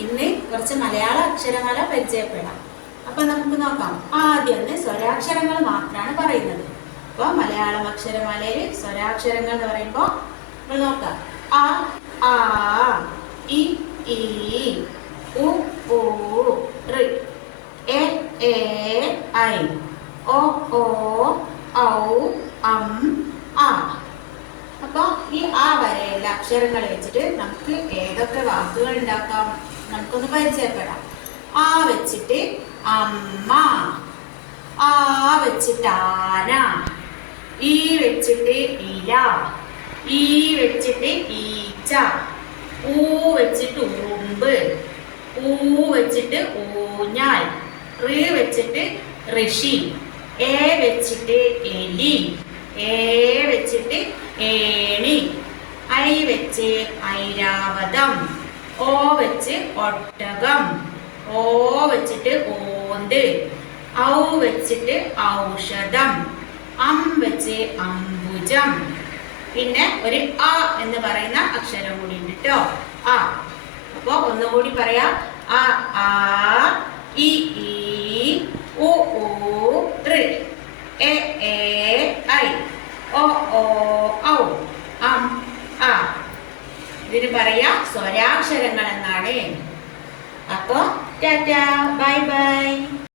ഇന്ന് കുറച്ച് മലയാള അക്ഷരമാല പരിചയപ്പെടാം. അപ്പൊ നമുക്ക് നോക്കാം. ആദ്യം സ്വരാക്ഷരങ്ങൾ മാത്രമാണ് പറയുന്നത്. അപ്പൊ മലയാളം അക്ഷരമാലയിൽ സ്വരാക്ഷരങ്ങൾ എന്ന് പറയുമ്പോൾ നമ്മൾ നോക്കാം. അ ആ ഇ ഈ ഉ ഊ ഋ എ ഏ ഐ ഒ ഓ ഔ അം ആ. അപ്പോൾ ഈ ആ വരെയുള്ള അക്ഷരങ്ങൾ വെച്ചിട്ട് നമുക്ക് ഏതൊക്കെ വാക്കുകൾ ഉണ്ടാക്കാം നമുക്കൊന്ന് പരിചയപ്പെടാം. ആ വെച്ചിട്ട് അമ്മ, ആ വെച്ചിട്ട് ആന, ഈ വെച്ചിട്ട് ഇല, ഈ വെച്ചിട്ട് ഈച്ച, ഊ വെച്ചിട്ട് ഉറുമ്പ്, ഊ വെച്ചിട്ട് ഊഞ്ഞാൽ, ഋ വെച്ചിട്ട് ഋഷി, എ വെച്ചിട്ട് എലി, ഏ വെച്ചിട്ട് ഏണി, ഐ വെച്ച് ഐരാവതം, ഓ വെച്ച് ഒട്ടകം, ഓ വെച്ചിട്ട് ഓന്ത്, ഔ വെച്ചിട്ട് ഔഷധം, അം വെച്ച് അംബുജം. പിന്നെ ഒരു അ എന്ന് പറയുന്ന അക്ഷരം കൂടി ഉണ്ട് കേട്ടോ. ആ. അപ്പൊ ഒന്നുകൂടി പറയാം. അ ആ ഇ ഈ ഉ ഊ ഋ എ ഏ ഐ ഒ ഓ ഔ അം ആ. ഇതിന് പറയാ സ്വരാക്ഷരങ്ങൾ എന്നാണ്. അപ്പൊ ടാറ്റാ, ബൈ ബൈ.